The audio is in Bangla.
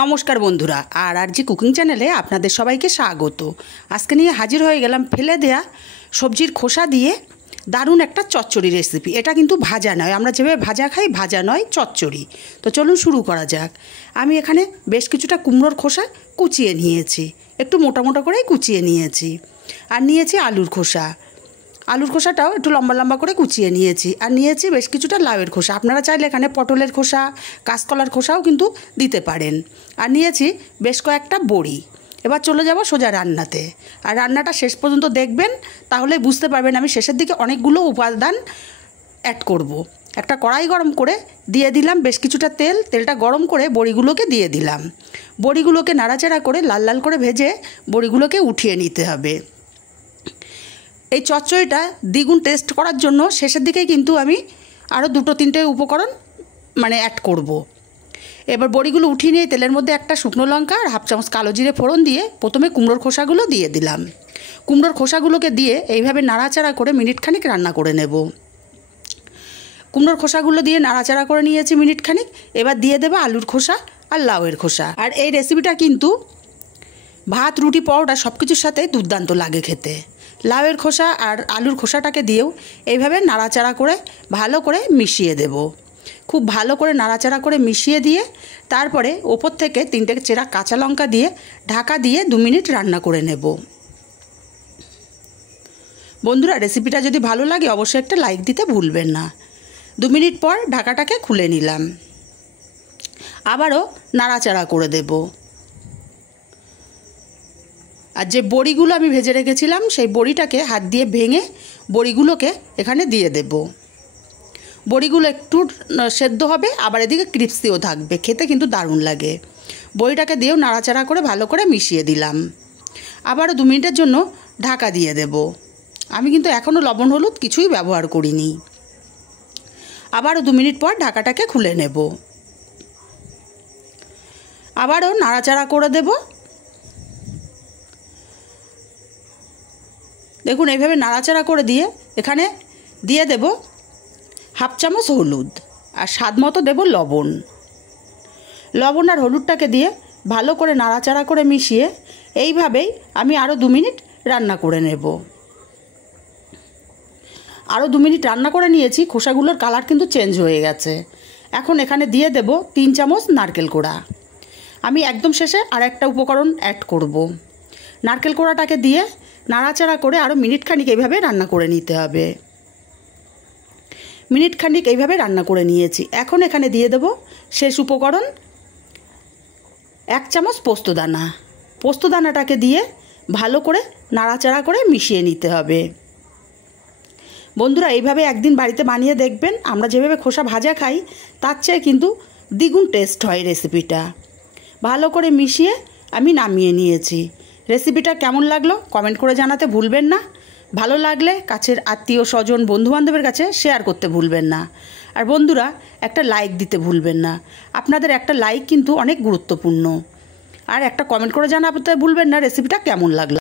নমস্কার বন্ধুরা, আর জি কুকিং চ্যানেলে আপনাদের সবাইকে স্বাগত। আজকে নিয়ে হাজির হয়ে গেলাম ফেলে দেয়া সবজির খোসা দিয়ে দারুণ একটা চচ্চড়ি রেসিপি। এটা কিন্তু ভাজা নয়, আমরা যেভাবে ভাজা খাই ভাজা নয়, চচ্চড়ি। তো চলুন শুরু করা যাক। আমি এখানে বেশ কিছুটা কুমড়োর খোসা কুচিয়ে নিয়েছি, একটু মোটা মোটা করেই কুচিয়ে নিয়েছি। আর নিয়েছি আলুর খোসা, আলুর খোসাটাও একটু লম্বা লম্বা করে কুচিয়ে নিয়েছি। আর নিয়েছি বেশ কিছুটা লাউয়ের খোসা, আপনারা চাইলে এখানে পটলের খোসা, কাঁচকলার খোসাও কিন্তু দিতে পারেন। আর নিয়েছি বেশ কয়েকটা বড়ি। এবার চলে যাব সোজা রান্নাতে। আর রান্নাটা শেষ পর্যন্ত দেখবেন, তাহলে বুঝতে পারবেন আমি শেষের দিকে অনেকগুলো উপাদান অ্যাড করব। একটা কড়াই গরম করে দিয়ে দিলাম বেশ কিছুটা তেল, তেলটা গরম করে বড়িগুলোকে দিয়ে দিলাম। বড়িগুলোকে নাড়াচাড়া করে লাল লাল করে ভেজে বড়িগুলোকে উঠিয়ে নিতে হবে। এই চচ্চড়িটা দ্বিগুণ টেস্ট করার জন্য শেষের দিকে কিন্তু আমি আরও দুটো তিনটে উপকরণ অ্যাড করব। এবার বড়িগুলো উঠিয়ে নিয়ে তেলের মধ্যে একটা শুকনো লঙ্কা আর হাফ চামচ কালো জিরে ফোড়ন দিয়ে প্রথমে কুমড়োর খোসাগুলো দিয়ে দিলাম। কুমড়োর খোসাগুলোকে দিয়ে এইভাবে নাড়াচাড়া করে মিনিটখানিক রান্না করে নেব। কুমড়োর খোসাগুলো দিয়ে নাড়াচাড়া করে নিয়েছি মিনিটখানিক। এবার দিয়ে দেবো আলুর খোসা আর লাউয়ের খোসা। আর এই রেসিপিটা কিন্তু ভাত, রুটি, পরোটা সব কিছুর সাথে দুর্দান্ত লাগে খেতে। লাউয়ের খোসা আর আলুর খোসাটাকে দিয়েও এইভাবে নাড়াচাড়া করে ভালো করে মিশিয়ে দেব। খুব ভালো করে নাড়াচাড়া করে মিশিয়ে দিয়ে তারপরে ওপর থেকে 3টে চেরা কাঁচা লঙ্কা দিয়ে ঢাকা দিয়ে 2 মিনিট রান্না করে নেব। বন্ধুরা, রেসিপিটা যদি ভালো লাগে অবশ্যই একটা লাইক দিতে ভুলবেন না। 2 মিনিট পর ঢাকাটাকে খুলে নিলাম, আবারও নাড়াচাড়া করে দেব। আর যে বড়িগুলো আমি ভেজে রেখেছিলাম সেই বড়িটাকে হাত দিয়ে ভেঙে বড়িগুলোকে এখানে দিয়ে দেব। বড়িগুলো একটু সেদ্ধ হবে, আবার এদিকে ক্রিস্পিও থাকবে, খেতে কিন্তু দারুণ লাগে। বড়িটাকে দিয়েও নাড়াচাড়া করে ভালো করে মিশিয়ে দিলাম। আবারও 2 মিনিটের জন্য ঢাকা দিয়ে দেব। আমি কিন্তু এখনও লবণ হলুদ কিছুই ব্যবহার করিনি। আবারও 2 মিনিট পর ঢাকাটাকে খুলে নেব, আবারও নাড়াচাড়া করে দেব। দেখুন এইভাবে নাড়াচাড়া করে দিয়ে এখানে দিয়ে দেব হাফ চামচ হলুদ আর স্বাদ মতো দেব লবণ। লবণ আর হলুদটাকে দিয়ে ভালো করে নাড়াচাড়া করে মিশিয়ে এইভাবেই আমি আরও 2 মিনিট রান্না করে নেব। আরও 2 মিনিট রান্না করে নিয়েছি, খোসাগুলোর কালার কিন্তু চেঞ্জ হয়ে গেছে। এখন এখানে দিয়ে দেব 3 চামচ নারকেল কোড়া। আমি একদম শেষে আর একটা উপকরণ অ্যাড করব। নারকেল কোড়াটাকে দিয়ে নাড়াচাড়া করে আরও মিনিটখানিক এইভাবে রান্না করে নিতে হবে। মিনিটখানিক এইভাবে রান্না করে নিয়েছি। এখন এখানে দিয়ে দেব শেষ উপকরণ 1 চামচ পোস্তদানা। পোস্তদানাটাকে দিয়ে ভালো করে নাড়াচাড়া করে মিশিয়ে নিতে হবে। বন্ধুরা, এইভাবে একদিন বাড়িতে বানিয়ে দেখবেন। আমরা যেভাবে খোসা ভাজা খাই তার চেয়ে কিন্তু দ্বিগুণ টেস্ট হয় রেসিপিটা। ভালো করে মিশিয়ে আমি নামিয়ে নিয়েছি। রেসিপিটা কেমন লাগলো কমেন্ট করে জানাতে ভুলবেন না। ভালো লাগলে কাছের আত্মীয় স্বজন বন্ধুবান্ধবের কাছে শেয়ার করতে ভুলবেন না। আর বন্ধুরা, একটা লাইক দিতে ভুলবেন না। আপনাদের একটা লাইক কিন্তু অনেক গুরুত্বপূর্ণ। আর একটা কমেন্ট করে জানাতে ভুলবেন না রেসিপিটা কেমন লাগলো।